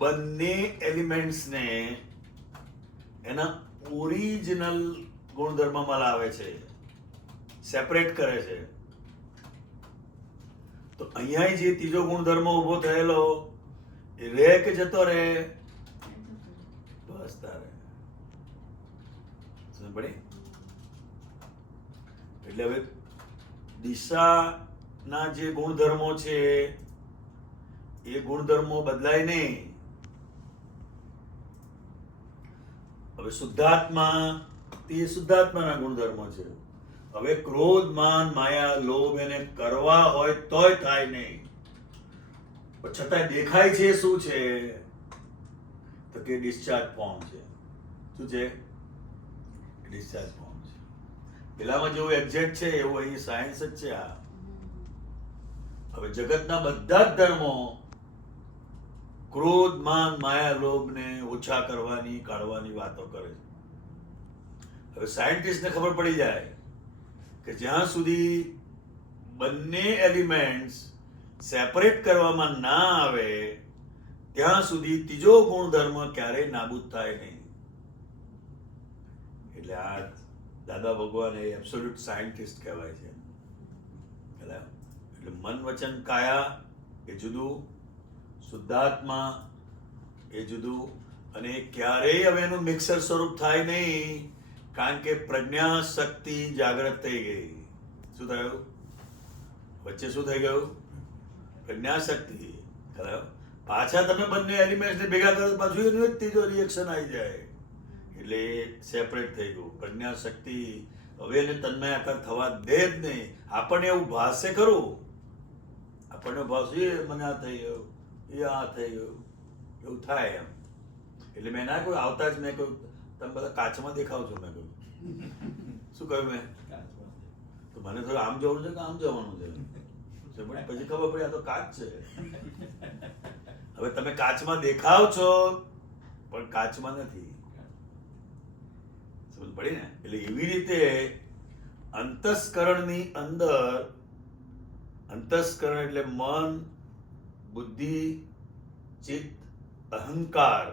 બંને એલિમેન્ટ્સને એના ઓરિજિનલ ગુણધર્મમાં લાવે છે, સેપરેટ કરે છે. તો અહીંયા જે ત્રીજો ગુણધર્મ ઉભો થયેલો એ રે કે જતો રહે? બસ તારે સમજ પડી? એટલે હવે દિશાના જે ગુણધર્મો છે એ ગુણધર્મો બદલાય નહીં. હવે શુદ્ધાત્મા તે શુદ્ધાત્માના ગુણધર્મો છે. હવે ક્રોધ, માન, માયા, લોભ એને કરવા હોય તોય થાય નહીં, પણ છતાંય દેખાય છે શું છે? તો કે ડિસ્ચાર્જ ફોર્મ છે. શું છે? ડિસ્ચાર્જ ફોર્મ છે. પેલામાં જેવું એક્ઝેક્ટ છે એવું અહીં સાયન્સ જ છે. આ હવે જગતના બધા જ ધર્મો ક્રોધ, માન, માયા, લોભને ઓછા કરવાની, કાઢવાની વાતો કરે છે. હવે સાયન્ટિસ્ટને ખબર પડી જાય કે જ્યાં સુધી બંને એલિમેન્ટ્સ સેપરેટ કરવામાં ના આવે ત્યાં સુધી ત્રીજો ગુણધર્મ ક્યારેય નાબૂદ થાય નહીં. એટલે આ દાદા ભગવાન એ એબ્સોલ્યુટ સાયન્ટિસ્ટ કહેવાય છે. એટલે મન, વચન, કાયા એ જુદું, શુદ્ધાત્મા એ જુદું, અને ક્યારેય હવે એનું મિક્સર સ્વરૂપ થાય નહીં, કારણ કે પ્રજ્ઞા શક્તિ જાગૃત થઈ ગઈ. શું થયું? વચ્ચે શું થઈ ગયું? પ્રજ્ઞા શક્તિ. પાછા તમે બંને એલિમેન્ટ્સને ભેગા કરો પાછું એનું જ ત્રીજો રિએક્શન આવી જાય. એટલે એ સેપરેટ થઈ ગયું. પ્રજ્ઞા શક્તિ હવે એને તન્મયાકાર થવા દે જ નહીં. આપણને એવું ભાષે ખરું, આપણને ભાષે મને આ થઈ ગયું, એ આ થઈ ગયું, એવું થાય એમ. એટલે મેં ના કહ્યું, આવતા જ મેં કહ્યું તમે બધા કાચમાં દેખાવ છો. મેં કહ્યું શું કહ્યું મેં? તો મને થોડું આમ જવાનું છે કે આમ જવાનું છે? પછી ખબર પડી આ તો કાચ છે. હવે તમે કાચમાં દેખાવ છો પણ કાચમાં નથી. સમજ પડી ને? એટલે એવી રીતે અંતસ્કરણની અંદર, અંતસ્કરણ એટલે મન, બુદ્ધિ, ચિત્ત, અહંકાર,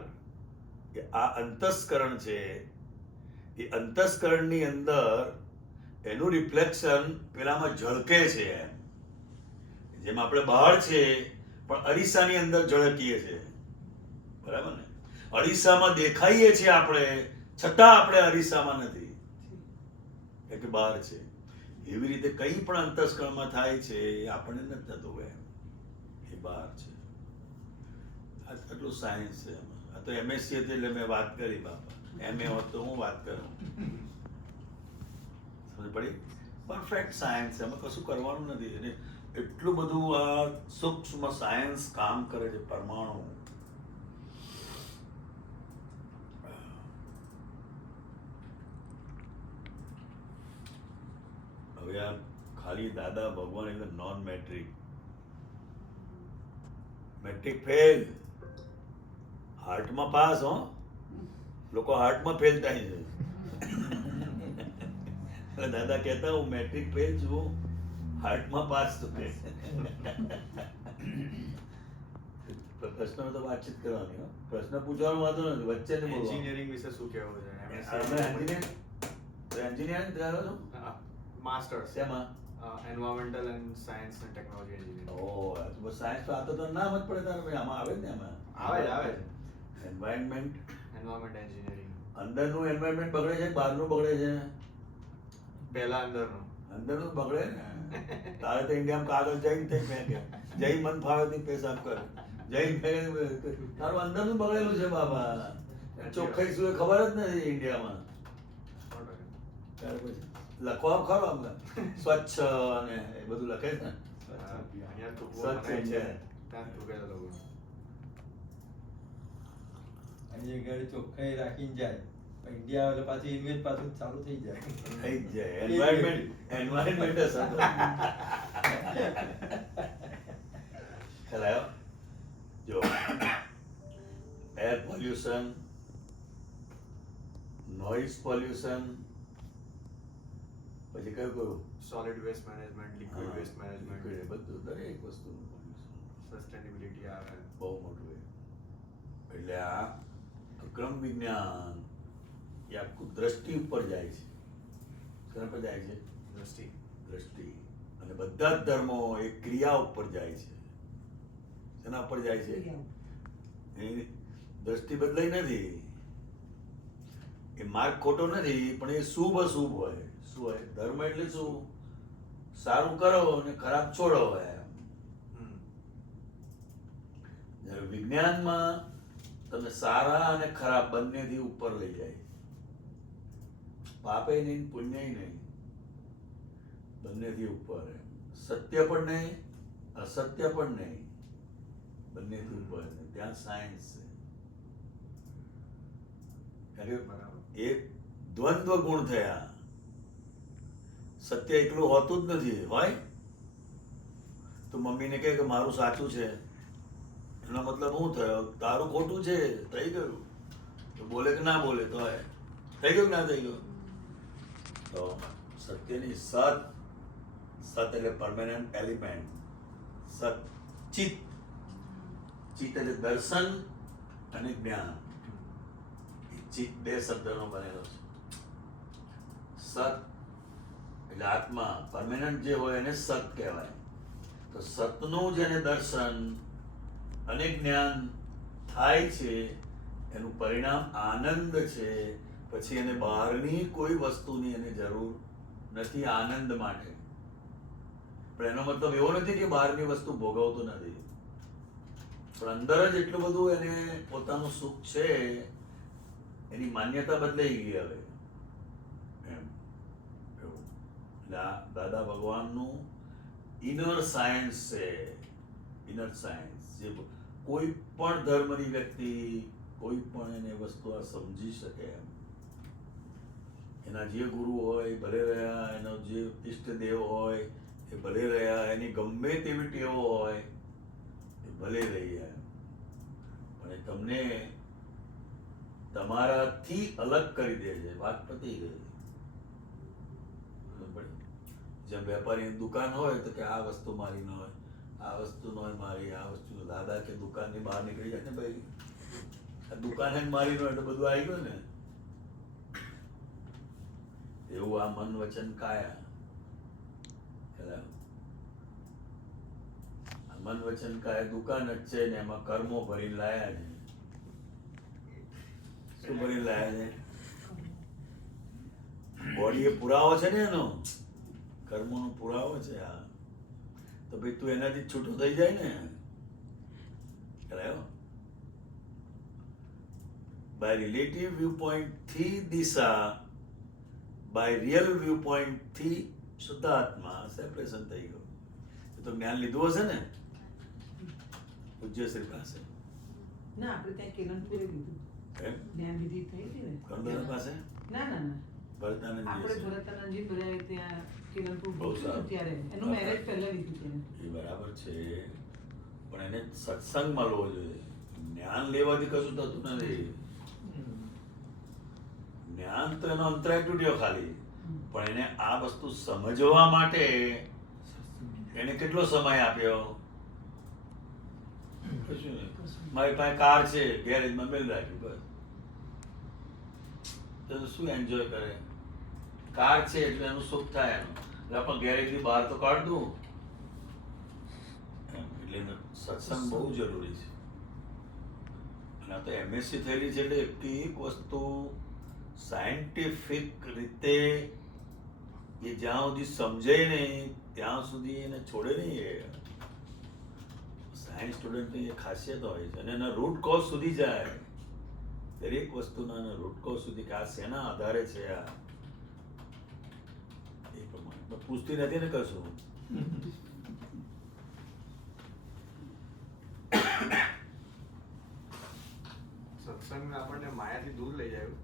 આ અંતસ્કરણ છે. એ અંતસ્કરણની અંદર એનું રિફ્લેક્શન પેલામાં ઝળકે છે. એમ જેમ આપણે બહાર છે પણ અરીસાની અંદર ઝળકીએ છે, બરાબર ને? અરીસામાં દેખાઈએ છીએ આપણે, છતાં આપણે અરીસામાં નથી, કે બહાર છે. એવી રીતે કંઈ પણ અંતસ્કરણમાં થાય છે એ આપણને નથી થતું, એમ એ બહાર છે. આટલું સાયન્સ છે એમાં. આ તો એમએસસી હતી એટલે મેં વાત કરી. બાપા એમએ હોત તો હું વાત કરું. સમજ પડી? પરફેક્ટ સાયન્સ, એમાં કશું કરવાનું નથી. અને એટલું બધું આ સૂક્ષ્મ સાયન્સ કામ કરે છે. પરમાણુ, હવે આ ખાલી દાદા ભગવાન એટલે નોન મેટ્રિક. મેટ્રિક ફેલ, હાર્ટમાં પાસ. હો, લોકો હાર્ટમાં ફેલ થાય છે. દાદા કહેતા હું મેટ્રિક ફેલ છું, હાર્ટમાં પાસ છું. પ્રશ્ન તો વાતચીત કરવાની. પ્રશ્ન પૂછવાનો વાંધો નથી, વચ્ચે નહીં બોલવાનું. એન્જિનિયરિંગ વિશે શું કહેવું છે? એન્જિનિયરિંગ કર્યો છો? માસ્ટર્સ શેમાં? Environmental and science and technology engineering. Oh, science તો આ તો નામ જ પડે તારે. આમાં આવે ને, આમાં આવે એન્વાયરમેન્ટ એન્જિનિયરિંગ. અંદરનું એન્વાયરમેન્ટ બગડે છે, બહારનું બગડે છે? પહેલા અંદરનું. અંદરનું બગડે ને. તારે તો ઇન્ડિયામાં કાગળ જઈને જઈ મન ફાવે તે પેશાબ કરે, જઈ તારું અંદરનું બગડેલું છે બાબા. ચોખ્ખાઈ શું એ ખબર જ નથી ઇન્ડિયામાં. ત્યારે પછી લખવા ખરો અમને સ્વચ્છ અને એ બધું લખે છે ને. સ્વચ્છ છે. અહીંયા ગાડી ચોખ્ખાઈ રાખીને જાય, ઇન્ડિયા આવે પાછી ઇન્વેસ્ટ પાછું ચાલુ થઈ જાય. થઈ જ જાય. એન્વાયરમેન્ટ ખરાયો. જો એર પોલ્યુશન, નોઇઝ પોલ્યુશન, પછી કયું કયું? Solid waste management, liquid waste management, બધું દરેક વસ્તુનું પોલ્યુશન સસ્ટેનેબિલિટી આવે. બહુ મોટું. એટલે આ અક્રમ વિજ્ઞાન એ આખું દ્રષ્ટિ ઉપર જાય છે. શેના પર જાય છે? દ્રષ્ટિ. અને બધા જ ધર્મો એ ક્રિયા ઉપર જાય છે. શેના ઉપર જાય છે? એની દ્રષ્ટિ બદલાઈ નથી. એ માર્ગ ખોટો નથી, પણ એ શુભ અશુભ હોય. શું હોય? ધર્મ એટલે શું? સારું કરો અને ખરાબ છોડો હોય. જ્યારે વિજ્ઞાનમાં તમે સારા અને ખરાબ બંનેથી ઉપર લઈ જાય. પાપે નહીં, પુણ્ય નહીં, બંનેથી ઉપર. સત્ય પણ નહીં, અસત્ય પણ નહીં, બંનેથી ઉપર. ત્યાં સાયન્સ છે. એક દ્વંદ્વ ગુણ થયા. સત્ય એકલું હોતું જ નથી. હોય તો મમ્મીને કહે કે મારું સાચું છે, એનો મતલબ શું થયો? તારું ખોટું છે. થઈ ગયું. તો બોલે કે ના બોલે તો થઈ ગયું ના થઈ ગયું? તો સત્યની સત એટલે પરમેનન્ટ એલિમેન્ટ. સત ચિત્ત. ચિત્ત એટલે દર્શન અને જ્ઞાન. ચિત્ત બે શબ્દનો બનેલો છે. સત એટલે આત્મા, પરમેનન્ટ જે હોય એને સત કહેવાય. તો સતનું જેને દર્શન અને જ્ઞાન થાય છે એનું પરિણામ આનંદ છે. પછી એને બહારની કોઈ વસ્તુની એને જરૂર નથી આનંદ માટે. પણ એનો મતલબ એવો નથી કે બહારની વસ્તુ ભોગવતો નથી, પણ અંદર જ એટલું બધું એને પોતાનું સુખ છે, એની માન્યતા બદલાઈ ગઈ હવે. એમ એવું. એટલે આ દાદા ભગવાનનું ઇનર સાયન્સ છે. ઇનર સાયન્સ જે કોઈ પણ ધર્મની વ્યક્તિ કોઈ પણ એને વસ્તુ આ સમજી શકે એમ. એના જે ગુરુ હોય ભલે રહ્યા, એનો જે ઈષ્ટદેવ હોય એ ભલે રહ્યા, એની ગમે તેવી ટેવો હોય એ ભલે રહી એમ. પણ એ તમને તમારાથી અલગ કરી દે છે. વાત પતી ગઈ. જેમ વેપારીની દુકાન હોય તો કે આ વસ્તુ મારી ન હોય, આ વસ્તુ ન હોય મારી, આ વસ્તુ દાદા કે દુકાનની બહાર નીકળી જાય ને ભાઈ, આ દુકાન જ મારી ન હોય એટલે બધું આવી ગયું ને. એવું આ મન વચન કાયા. આ મન વચન કાયા દુકાન જ છે ને એમાં કર્મો ભરીને લાયા છે. શું ભરીને લાયા છે? બોડી એ પુરાવો છે ને એનો, કર્મોનો પુરાવો છે આ. તો ભાઈ તું એનાથી છૂટો થઈ જાય ને. બાય રિલેટિવ વ્યૂ પોઈન્ટ થી દિશા, બાય રિયલ વ્યૂ પોઈન્ટ થી શુદ્ધાત્મા સેપરેશન થઈ ગયું. તો જ્ઞાન લીધું હશે ને પૂજ્યશ્રી પાસે? ના, આપણે ત્યાં કેલનપુરે લીધું. જ્ઞાન વિધિ થઈ હતી ને કર્ણદાદા પાસે? ના ના ના, ભરતાનંદ આપણે ભરતાનંદજી બધા ત્યાં કેલનપુર બહુ સારું. ત્યારે એનું મેરેજ પહેલા લીધું ત્યાં. એ બરાબર છે, પણ એને સત્સંગ મળવો જોઈએ. જ્ઞાન લેવાથી કશું થતું નથી. જ્ઞાન તો એનો અંતરાય તૂટ્યો ખાલી, પણ એને આ વસ્તુ સમજવા માટે એને કેટલો સમય આપ્યો? કશું નહીં. મારી પાસે કાર છે, ગેરેજમાં મેલ રાખ્યું, બસ. તો શું એન્જોય કરે? કાર છે એટલે એનું સુખ થાય એનું, એટલે પણ ગેરેજની બહાર તો કાઢ દઉં. એટલે સત્સંગ બહુ જરૂરી છે. અને આ તો MSc થયેલી છે એટલે એક વસ્તુ સાયન્ટિફિક રીતે એ જ્યાં સુધી સમજે નહીં ત્યાં સુધી એને છોડે નહીં. એ સાયન્સ સ્ટુડન્ટની એ ખાસિયત હોય છે અને એના રૂટ કોઝ સુધી જાય. દરેક વસ્તુના એના રૂટ કોઝ સુધી કે આ શેના આધારે છે, આ એ પ્રમાણે પૂછતી નથી ને કશું. સત્સંગ આપણને માયાથી દૂર લઈ જાય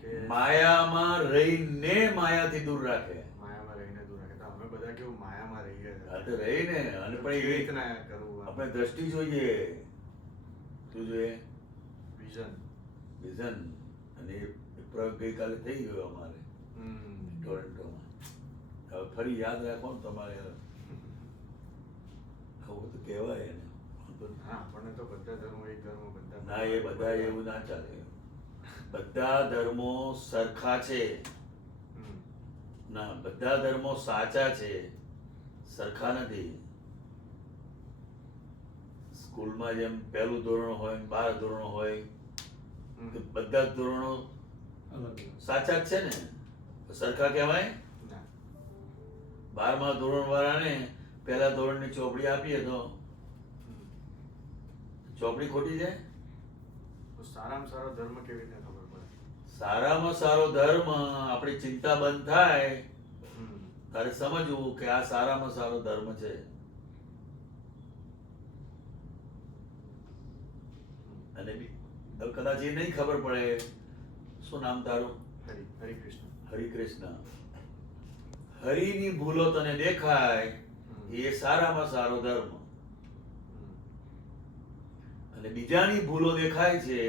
કે માયામાં રહીને માયાથી દૂર રાખે. માયામાં રહીને દૂર રાખે. તો અમે બધા કેવું માયામાં રહીએ છીએ. આ તો રહીને, અને પણ કેવી એ રીતના કરવું? આપણે દ્રષ્ટિ જોઈએ. શું જોઈએ? વિઝન. વિઝન. અને એ પ્રયોગ ગઈકાલે થઈ ગયો અમારે ટોરન્ટોમાં. હવે ફરી યાદ રાખો ને તમારે. આવું તો કહેવાય એને. હા, આપણને તો બધા ધર્મો એક ધર્મ બધા ના, એ બધા એવું ના ચાલે. બધા ધર્મો સરખા છે. હમ. ના, બધા ધર્મો સાચા છે, સરખા નથી. સ્કૂલમાં જેમ પહેલું ધોરણ હોય ને 12 ધોરણ હોય, હમ. તો બધા જ ધોરણો અલગ સાચા જ છે ને, તો સરખા કહેવાય? ના. 12મા ધોરણ વાળાને પહેલા ધોરણની ચોપડી આપીએ તો હમ. ચોપડી ખોટી છે? તો સારામાં સારો ધર્મ કેવી રીતે ખબર પડે? સારામાં સારો ધર્મ, આપણી ચિંતા બંધ થાય હમ. તારે સમજવું કે આ સારામાં સારો ધર્મ છે. અને હવે કદાચ એ નહીં ખબર પડે. શું નામ તારું? હરે કૃષ્ણ. હરિકૃષ્ણ. હરિની ભૂલો તને દેખાય એ સારામાં સારો ધર્મ, હમ. અને બીજાની ભૂલો દેખાય છે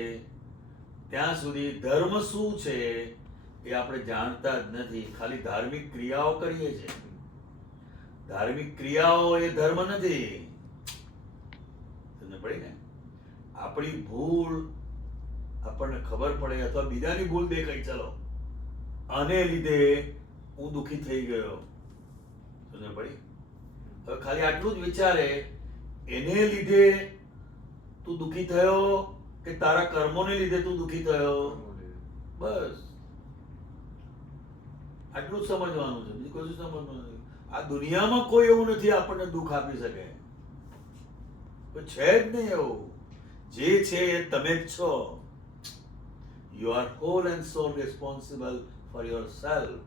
ત્યાં સુધી ધર્મ શું છે એ આપણે જાણતા જ નથી. ખાલી ધાર્મિક ક્રિયાઓ કરીએ છીએ. ધાર્મિક ક્રિયાઓ એ ધર્મ નથી. તમને પડી ને? આપણી ભૂલ આપણને ખબર પડે અથવા બીજાની ભૂલ દેખાય, ચલો આને લીધે હું દુઃખી થઈ ગયો, તમને પડી? હવે ખાલી આટલું જ વિચારે, એને લીધે તું દુઃખી થયો કે તારા કર્મોને લીધે તું દુઃખી થયો? બસ આટલું જ સમજવાનું છે, બીજું કશું સમજવાનું નથી. આ દુનિયામાં કોઈ એવું નથી આપણને દુઃખ આપી શકે, કોઈ છે જ નહીં એવું. જે છે એ તમે જ છો. You are whole and soul responsible for yourself.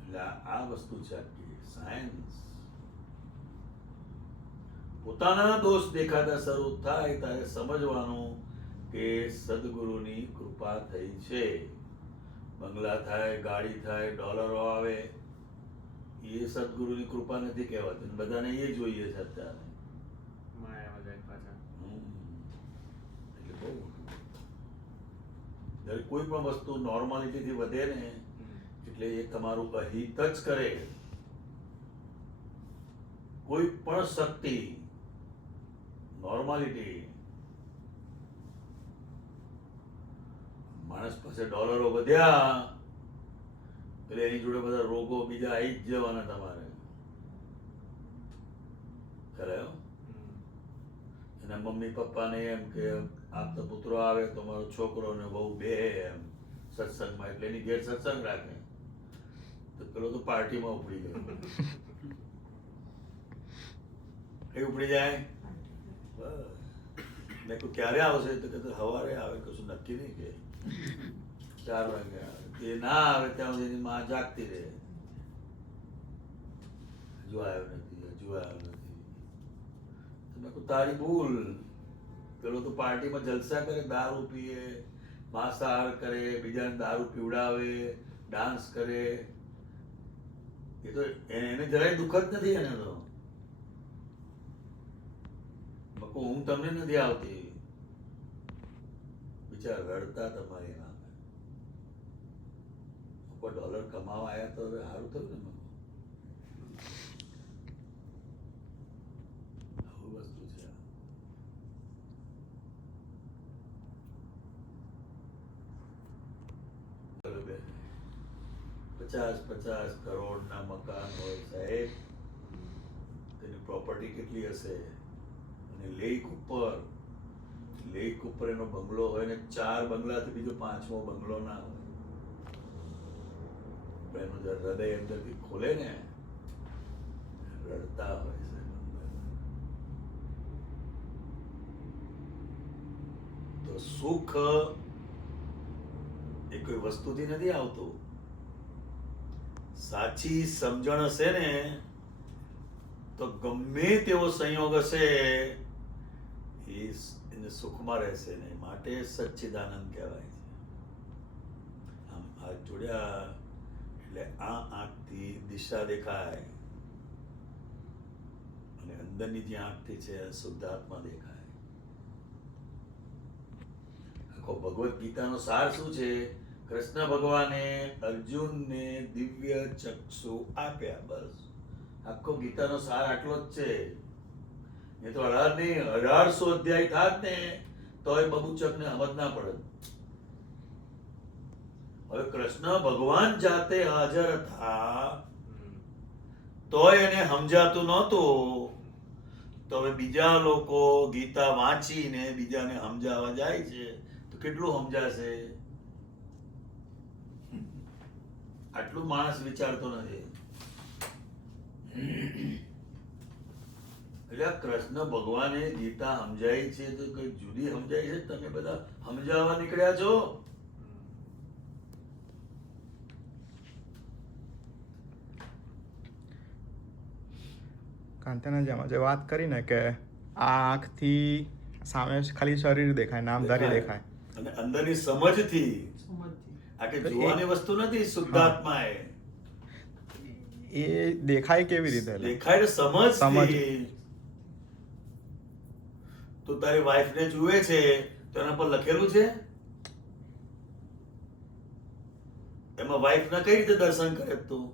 એટલે આ વસ્તુ છે આખી સાયન્સ. પોતાના દોષ દેખાતા શરૂ થાય ત્યારે સમજવાનું કે સદગુરુની કૃપા થઈ છે. બંગલા થાય, ગાડી થાય, ડોલરો આવે, એ સદગુરુની કૃપા નથી કહેવાતી. બધાને એ જોઈએ છે અત્યારે. માયામાં જાય પાછા. એટલે બહુ દરેક કોઈ પણ વસ્તુ નોર્માલિટીથી વધે ને એટલે એ તમારું અહિત જ કરે. કોઈ પણ શક્તિ નોર્માલિટી. માણસ પાસે ડોલરો વધ્યા એટલે એની જોડે બધા રોગો બીજા આવી જ જવાના તમારે. ખ્યાલ આવ્યો? એના મમ્મી પપ્પાને એમ કે આપતો પુત્રો આવે તો મારો છોકરો ને બહુ બે એમ સત્સંગમાં, એટલે એની ઘેર સત્સંગ રાખે. તો પેલો તો પાર્ટીમાં ઉપડી ગયો. એ ઉપડી જાય. મેં કહ્યું ક્યારે આવશે? તો કે સવારે આવે, કશું નક્કી નહીં કે 4 વાગે આવે. એ ના આવે ત્યાં સુધી એની માં જાગતી રહે, હજુ આવ્યો નથી, હજુ આવ્યો નથી. મેં કહ્યું તારી ભૂલ. પેલો તો પાર્ટીમાં જલસા કરે, દારૂ પીએ, માંસાહાર કરે, બીજાને દારૂ પીવડાવે, ડાન્સ કરે. એ તો એને જરાય દુઃખ જ નથી. એને તો બકુ હું તમને નથી આવતી. બિચાર રડતા તમારી નામે. ડોલર કમાવા આવ્યા તો હવે સારું થયું ને. આવું વસ્તુ છે. ચલો બેન, 50 કરોડના મકાન હોય સાહેબ, તેની પ્રોપર્ટી કેટલી હશે? અને લેક ઉપર એનો બંગલો હોય ને 4 બંગલાથી બીજો 5મો બંગલો ના હોય. એનું જે હૃદય અંદરથી ખોલે ને, રડતા હોય છે. તો સુખ એ કોઈ વસ્તુથી નથી આવતું. સાચી સમજણ હશે ને તો ગમે તેવો સંયોગ હશે એને સુખમાં રહેશે ને. માટે સચ્ચિદાનંદ કહેવાય છે. આમ હાથ જોડ્યા એટલે આ આંખથી દિશા દેખાય અને અંદરની જે આંખથી છે શુદ્ધાત્મા દેખાય. આખો ભગવદ્ ગીતાનો સાર શું છે? કૃષ્ણ ભગવાને અર્જુનને દિવ્ય ચક્ષુ આપ્યા, બસ. આખો ગીતાનો સાર આટલો જ છે. એ તો 1800 અધ્યાય થાત ને તોય બબુચકને સમજ ના પડે. હવે કૃષ્ણ ભગવાન જાતે હાજર હતા તોય એને સમજાતું નહોતું, તો હવે બીજા લોકો ગીતા વાંચીને બીજાને સમજાવવા જાય છે તો કેટલું સમજાશે? આટલું માણસ વિચારતો નથી. એટલે આ કૃષ્ણ ભગવાને ગીતા સમજાઈ છે તો કઈ જુદી સમજાઈ છે? તમે બધા સમજાવવા નીકળ્યા છો. કાંતાના જેમાં જે વાત કરી ને કે આ આંખથી સામે ખાલી શરીર દેખાય, નામધારી દેખાય, અને અંદરની સમજથી સમજથી. આ કે જોવાની વસ્તુ નથી. શુદ્ધાત્મા એ દેખાય કેવી રીતે? દેખાય સમજ. સમજ. તું તારી વાઈફ ને જુએ છે તો એના પર લખેલું છે એમાં વાઈફ ના કઈ રીતે દર્શન કરે? તું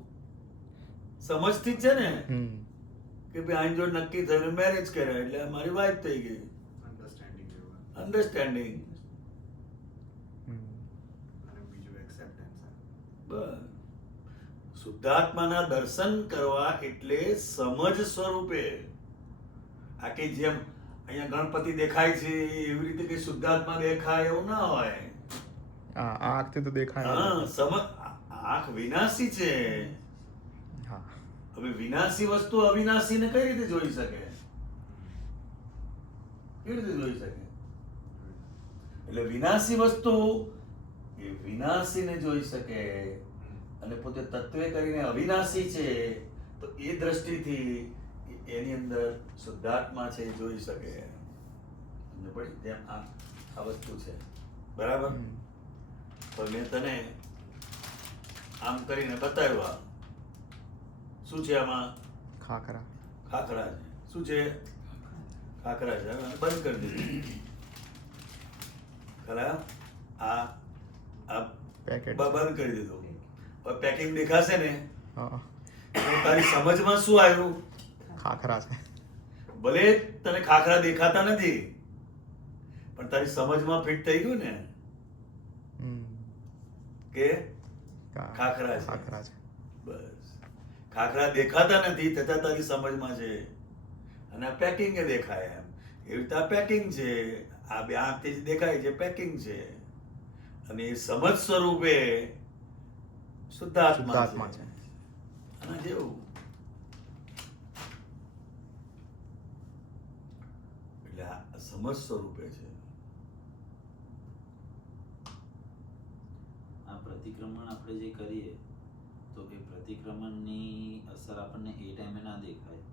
સમજથી જ છે ને કે ભાઈ આની જોડે નક્કી થયું, મેરેજ કર્યા એટલે મારી વાઈફ થઈ ગઈ. અન્ડરસ્ટેન્ડિંગ જેવું અન્ડરસ્ટેન્ડિંગ. અને બીજું એક્સેપ્ટન્સ. બસ. શુદ્ધાત્માના દર્શન કરવા એટલે સમજ સ્વરૂપે. આ કે જેમ અહીંયા ગણપતિ દેખાય છે એવી રીતે કે શુદ્ધાત્મા દેખાય એવું ના હોય. આંખથી તો દેખાય. હા, સમજ. આંખ વિનાશી છે. હા. હવે વિનાશી વસ્તુ અવિનાશીને કઈ રીતે જોઈ શકે? કેવી રીતે જોઈ શકે? એટલે વિનાશી વસ્તુ એ વિનાશીને જોઈ શકે અને પોતે તત્વે કરીને અવિનાશી છે તો એ દ્રષ્ટિથી એની અંદર શુદ્ધાત્મા છે એ જોઈ શકે. સમજ પડી? જેમ આ વસ્તુ છે, બરાબર? તો મેં તને આમ કરીને બતાવ્યું. શું છે આમાં? ખાખરા. ખાખરા છે. શું છે? ખાખરા છે. હવે બંધ કરી દીધું. ખરા? આ પેકેટ. બંધ કરી દીધું. હવે પેકિંગ દેખાશે ને હા. તો તારી સમજમાં શું આવ્યું? ખાખરા છે. ભલે તને ખાખરા દેખાતા નથી પણ તારી સમજમાં ફિટ થઈ ગયું ને કે ખાખરા છે. ખાખરા છે. બસ. ખાખરા દેખાતા નથી છતાં તારી સમજમાં છે અને આ પેકિંગ એ દેખાય. એમ એવી રીતે આ પેકિંગ છે. આ બે આંખથી જ દેખાય છે પેકિંગ છે અને એ સમજ સ્વરૂપે શુદ્ધાત્મા છે. આના જેવું. એટલે આ સમજ સ્વરૂપે છે. આ પ્રતિક્રમણ આપણે જે કરીએ તો એ પ્રતિક્રમણની અસર આપણને એ ટાઈમે ના દેખાય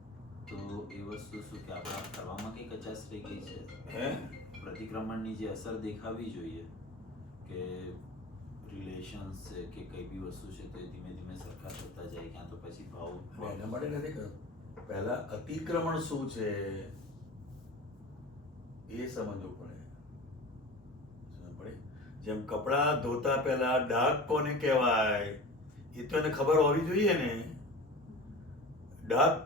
તો એ વસ્તુ શું કે આપણા કરવામાં કઈ કચાશ રહી ગઈ છે? હે? પ્રતિક્રમણની જે અસર દેખાવી જોઈએ કે રિલેશન્સ છે કે કઈ બી વસ્તુ છે તો એ ધીમે ધીમે સરખા થતા જાય, ક્યાં તો પછી ભાવ એના માટે નથી કરતું. પહેલા અતિક્રમણ શું છે એ સમજવું પડે. સમજ પડી? જેમ કપડા ધોતા પહેલા ડાઘ કોને કહેવાય એ તો એને ખબર હોવી જોઈએ ને. ડાઘ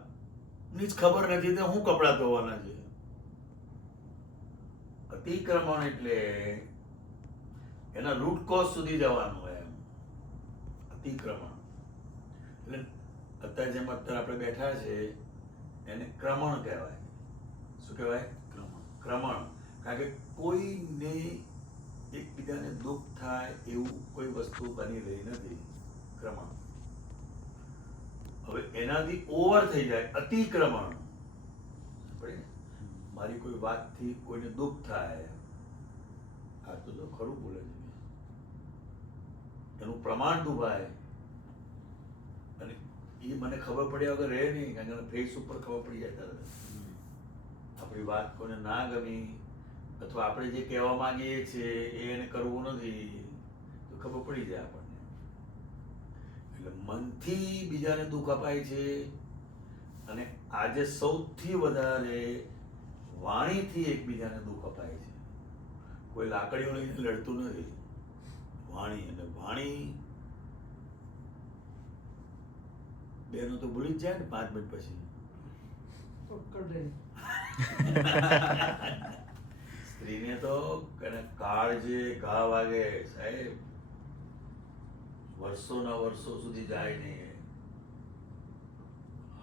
ની જ ખબર નથી તો હું કપડા ધોવાના છે. અતિક્રમણ એટલે એના રૂટ કોઝ સુધી જવાનું હોય. એમ અતિક્રમણ એટલે અત્યારે જેમ અત્યારે આપણે બેઠા છે એને ક્રમણ કહેવાય. શું કહેવાય? ક્રમણ. કારણ કે કોઈને એકબીજાને દુઃખ થાય એવું કોઈ વસ્તુ બની રહી નથી. ક્રમણ. હવે એનાથી ઓવર થઈ જાય અતિક્રમણ. મારી કોઈ વાતથી કોઈને દુઃખ થાય, આ તો જો ખરું બોલે છે, એનું પ્રમાણ દુભાય અને એ મને ખબર પડ્યા વગર રહે નહીં. કારણ કે ફેસ ઉપર ખબર પડી જાય તરત. આપણી વાત કોઈને ના ગમી અથવા આપણે જે કહેવા માંગીએ છીએ એ એને કરવું નથી તો ખબર પડી જાય આપણને. એટલે મનથી બીજાને દુઃખ અપાય છે અને આજે સૌથી વધારે વાણીથી એકબીજાને દુઃખ અપાય છે. કોઈ લાકડીઓ લઈને લડતું નથી. વાણી અને વાણી બેનો તો ભૂલી જ જાય ને 5 મિનિટ પછી. પકડ લે. સ્ત્રીને તો કાળજે ઘા વાગે સાહેબ, વર્ષોના વર્ષો સુધી જાય નહીં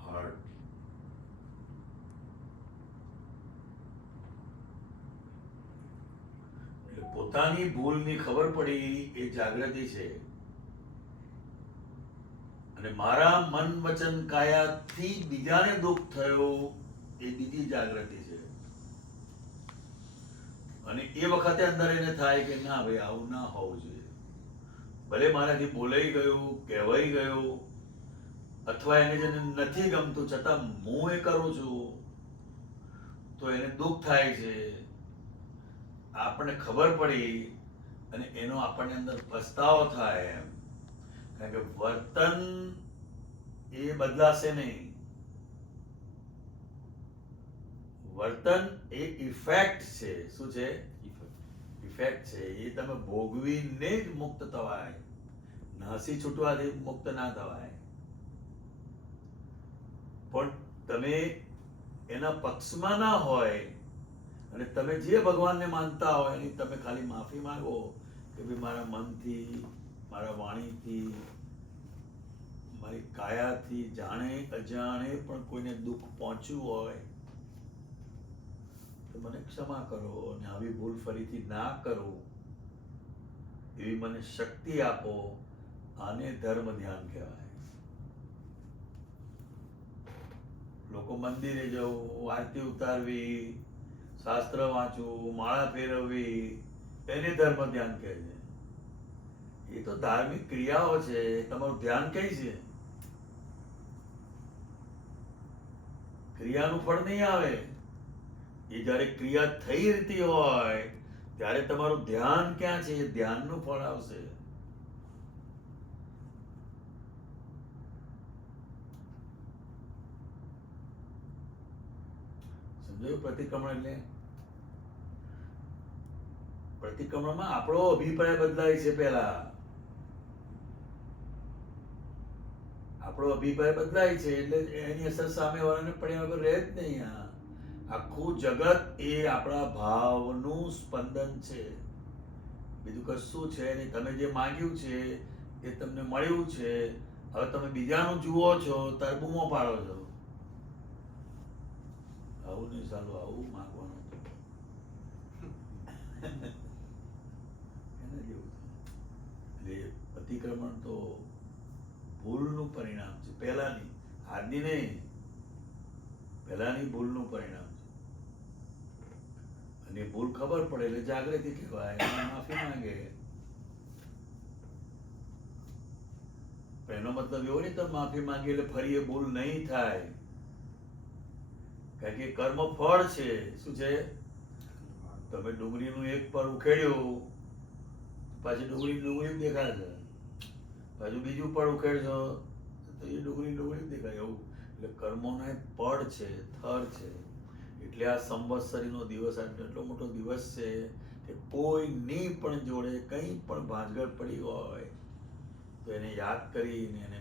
હાર્ટ. એટલે પોતાની ભૂલની ખબર પડી એ જાગૃતિ છે, અને મારા મન વચન કાયાથી બીજાને દુઃખ થયો એ બીજી જાગૃતિ છે. અને એ વખતે અંદર એને થાય કે ના ભાઈ આવું ના હોવું જોઈએ. ભલે મારાથી બોલાઈ ગયું, કહેવાઈ ગયું, અથવા એને જેને નથી ગમતું છતાં હું એ કરું છું, તો એને દુઃખ થાય છે. આપણને ખબર પડી અને એનો આપણને અંદર પસ્તાવો થાય એમ. કારણ કે વર્તન એ બદલાશે નહીં. વર્તન એ ઇફેક્ટ છે. શું છે? ઇફેક્ટ છે. એ તમે ભોગવીને જ મુક્ત થવાય, નાસી છૂટવાથી મુક્ત ના થવાય. પણ તમે એના પક્ષમાં ના હોય અને તમે જે ભગવાનને માનતા હોય એની તમે ખાલી માફી માંગો કે ભાઈ મારા મનથી, મારા વાણીથી, મારી કાયાથી જાણે અજાણે પણ કોઈને દુઃખ પહોંચ્યું હોય તો મને ક્ષમા કરો અને આવી ભૂલ ફરીથી ના કરું એવી મને શક્તિ આપો. આને ધર્મ ધ્યાન કહેવાય. લોકો મંદિરે જવું, આરતી ઉતારવી, શાસ્ત્ર વાંચવું, માળા ફેરવવી, એને ધર્મ ધ્યાન કહે છે. એ તો ધાર્મિક ક્રિયાઓ છે. તમારું ધ્યાન કઈ છે? ક્રિયાનું ફળ નહીં આવે. એ જ્યારે ક્રિયા થઈ રહેતી હોય ત્યારે તમારું ધ્યાન ક્યાં છે? એ ધ્યાનનું ફળ આવશે. સમજાયું? પ્રતિક્રમણ એટલે પ્રતિક્રમણમાં આપણો અભિપ્રાય બદલાય છે. પહેલા આપણો અભિપ્રાય બદલાય છે એટલે એની અસર સામે વાળાને પડ્યા વગર રહે જ નહીં. આખું જગત એ આપણા ભાવનું સ્પંદન છે, બીજું કશું છે નહીં. તમે જે માંગ્યું છે એ તમને મળ્યું છે. હવે તમે બીજાનું જુઓ છો ત્યારે બૂમો પાડો છો, આવું નહીં ચાલો, આવું માંગવાનું એના જેવું છે. એટલે અતિક્રમણ તો ભૂલનું પરિણામ છે. પહેલાની, આજની નહીં, પહેલાની ભૂલનું પરિણામ છે. અને ભૂલ ખબર પડે એટલે જાગૃતિ કહેવાય, માફી માંગે. એનો મતલબ એવો નહીં તમે માફી માંગી એટલે ફરી એ ભૂલ નહીં થાય. કારણ કે કર્મ ફળ છે. શું છે? તમે ડુંગળીનું એક પર ઉખેડ્યું, પાછી ડુંગળી દેખાશે. પાછું બીજું પડ ઉખેડશો તો એ ડુંગળી દેખાય. એવું એટલે કર્મોના પડ છે, થર છે. એટલે આ સંવત્સરીનો દિવસ એટલો મોટો દિવસ છે કે કોઈની પણ જોડે કંઈ પણ ભાંજગડ પડી હોય તો એને યાદ કરીને એને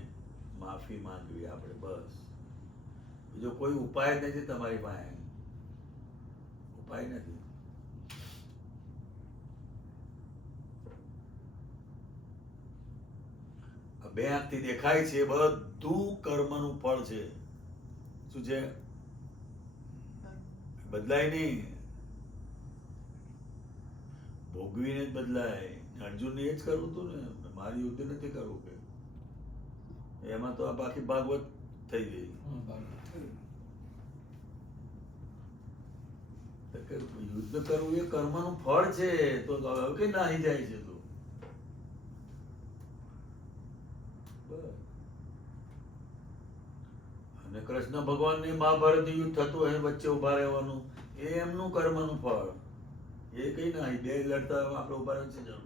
માફી માંગવી આપણે, બસ. બીજો કોઈ ઉપાય નથી તમારી પાસે, ઉપાય નથી. આ બે આંખથી દેખાય છે બધું કર્મનું ફળ છે. શું છે? બદલાય નહીં, ભોગવીને જ બદલાય. અર્જુનને એ જ કરવું હતું ને, મારી યુદ્ધ નથી કરવું કે એમાં તો આ બાકી ભાગવત થઈ ગઈ. યુદ્ધ કરવું એ કર્મનું ફળ છે. તો હવે કઈ નાહી જાય છે તું? અને કૃષ્ણ ભગવાન ને મહાભારત યુદ્ધ થતું હોય વચ્ચે ઉભા રહેવાનું, એ એમનું કર્મનું ફળ. એ કઈ ના બે લડતા આપણે ઉભા રહેવાની છે જરૂર?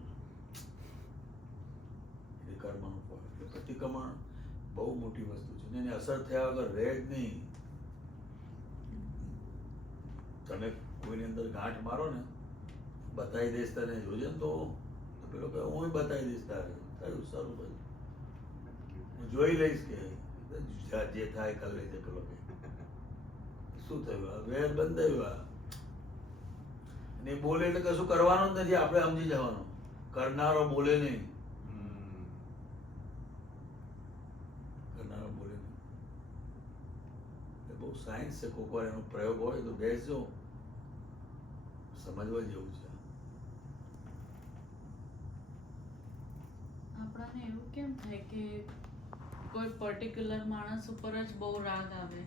એ કર્મનું ફળ. એટલે પ્રતિક્રમણ બહુ મોટી વસ્તુ છે. એની અસર થયા વગર રહે જ નહીં. તમે કોઈની અંદર ગાંઠ મારો ને, બતાવી દઈશ તને, જોજે ને તો પેલો કહે હું બતાવી દઈશ તારે. કયું સારું ભાઈ, હું જોઈ લઈશ કે જે થાય કરી લેજે પેલો કે શું થયું આ વેર બંધાયું આ ને બોલે એટલે કશું કરવાનું જ નથી, આપણે સમજી જવાનું. કરનારો બોલે નહીં, કરનારો બોલે નહીં. એ બહુ સાયન્સ છે. કોક વાર એનો પ્રયોગ હોય તો બેસજો, સમજવા જેવું છે. આપણાને એવું કેમ થાય કે કોઈ પર્ટિક્યુલર માણસ ઉપર જ બહુ રાગ આવે,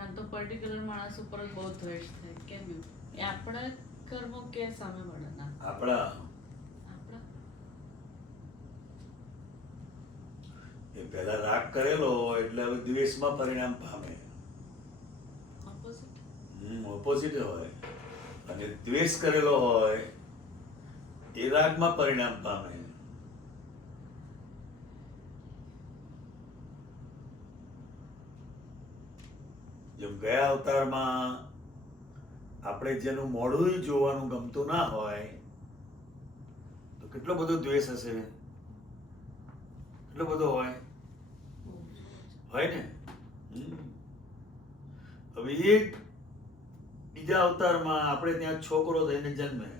કાં તો પર્ટિક્યુલર માણસ ઉપર જ બહુ દ્વેષ થાય? કેમ એવું? એ આપણા કર્મો કે સામેવાળાના? આપણા આપણા એ પહેલા રાગ કરેલો હોય એટલે હવે દ્વેષમાં પરિણામ પામે. ઓપોઝિટ. ઓપોઝિટ હોય. અને દ્વેષ કરેલો હોય એ રાગમાં પરિણામ પામે. જેમ ગયા અવતારમાં આપણે જેનું મોઢું જોવાનું ગમતું ના હોય તો કેટલો બધો દ્વેષ હશે, કેટલો બધો હોય ને. હવે એ બીજા અવતારમાં આપણે ત્યાં છોકરો થઈને જન્મે.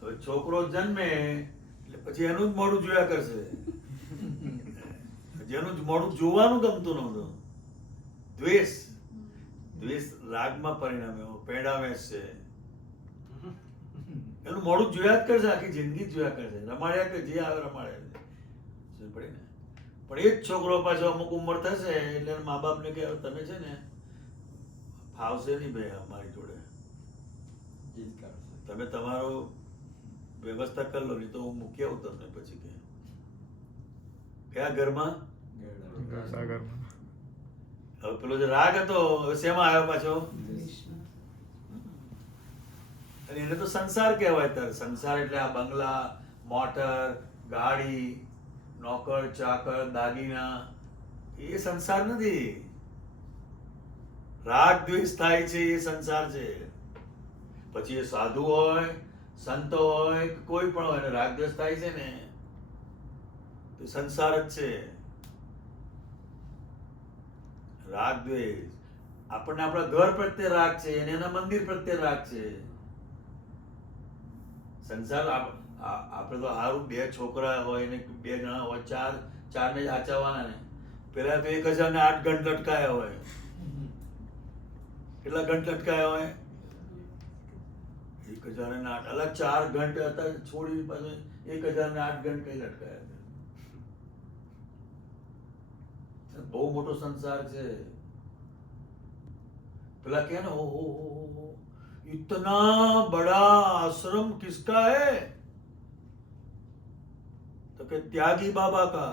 હવે છોકરો જન્મે એટલે પછી એનું જ મોઢું જોયા કરશે, જેનું જ મોઢું જોવાનું ગમતું નહોતું. દ્વેષ રાગમાં પરિણામે પેડા વેચશે, એનું મોઢું જોયા જ કરશે, આખી જિંદગી જ જોયા કરશે, રમાડ્યા કે જે આવે રમાડ્યા પડે ને. પણ એ જ છોકરો પાછો અમુક ઉંમર થશે એટલે મા બાપને કહે તમે છે ને ફાવશે નહીં ભાઈ અમારી જોડે, ઈ જ કરશે. તમે તમારો વ્યવસ્થા કરી લો, નહીં તો હું મૂકી આવું તમને. પછી કે કયા ઘરમાં? સાગરમાં. હવે પેલો જે રાગ હતો હવે શેમાં આવ્યો પાછો? અને એને તો સંસાર કહેવાય. તાર સંસાર એટલે આ બંગલા, મોટર, ગાડી, નોકર, ચાકર, દાગીના, એ સંસાર નથી. રાગ દ્વેષ થાય છે એ સંસાર છે. પછી એ સાધુ હોય, સંત હોય, કોઈ પણ હોય, રાગ દ્વેષ થાય છે ને તો સંસાર જ છે. રાગ દ્વેષ આપણને આપણા ઘર પ્રત્યે રાગ છે અને એના મંદિર પ્રત્યે રાગ છે. સંસાર આપણે તો સારું બે છોકરા હોય ને બે જણા હોય, ચારને જ આચરવાના ને. પેલા તો 1008 ઘંટ લટકાયા હોય. કેટલા ઘંટ લટકાયા હોય? 1008. અલગ 4 ઘંટ હતા છોડી પાછું 1008 ઘંટ કઈ લટકાયા હતા. બહુ મોટો સંસાર છે. પેલા કે ને ओ इतना बड़ा आश्रम किसका है? तो કે त्यागी बाबा का.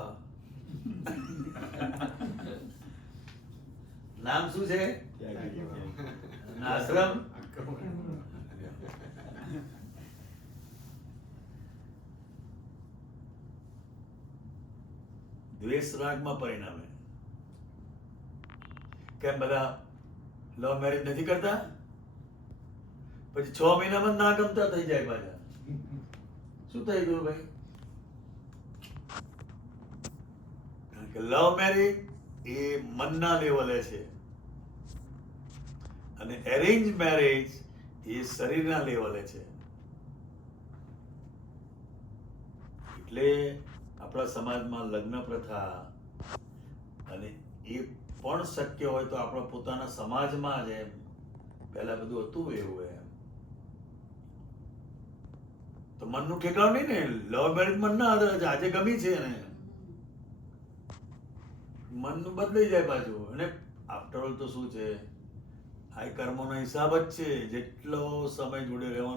નામ શું છે? આશ્રમ. દ્વેષ રાગમાં પરિણામે. કેમ બધા લવ મેરેજ નથી કરતા? પછી 6 મહિનામાં ના ગમતા થઈ જાય પાછા. શું થઈ ગયું ભાઈ? કારણ કે લવ મેરેજ એ મનના લેવલે છે અને એરેન્જ મેરેજ એ શરીરના લેવલે છે. એટલે આપણા સમાજમાં લગ્ન પ્રથા અને એ પણ શક્ય હોય તો આપણા પોતાના સમાજમાં જ એમ પહેલા બધું હતું એવું એમ તો મનનું ઠેકાણું નહીં ને. લવ મેરેજ મન ના આધારે છે. આજે ગમી છે ને મનનું બદલાઈ જાય પાછું. અને આફ્ટર ઓલ તો શું છે, આ કર્મોનો હિસાબ જ છે. જેટલો સમય જોડે રહેવાનો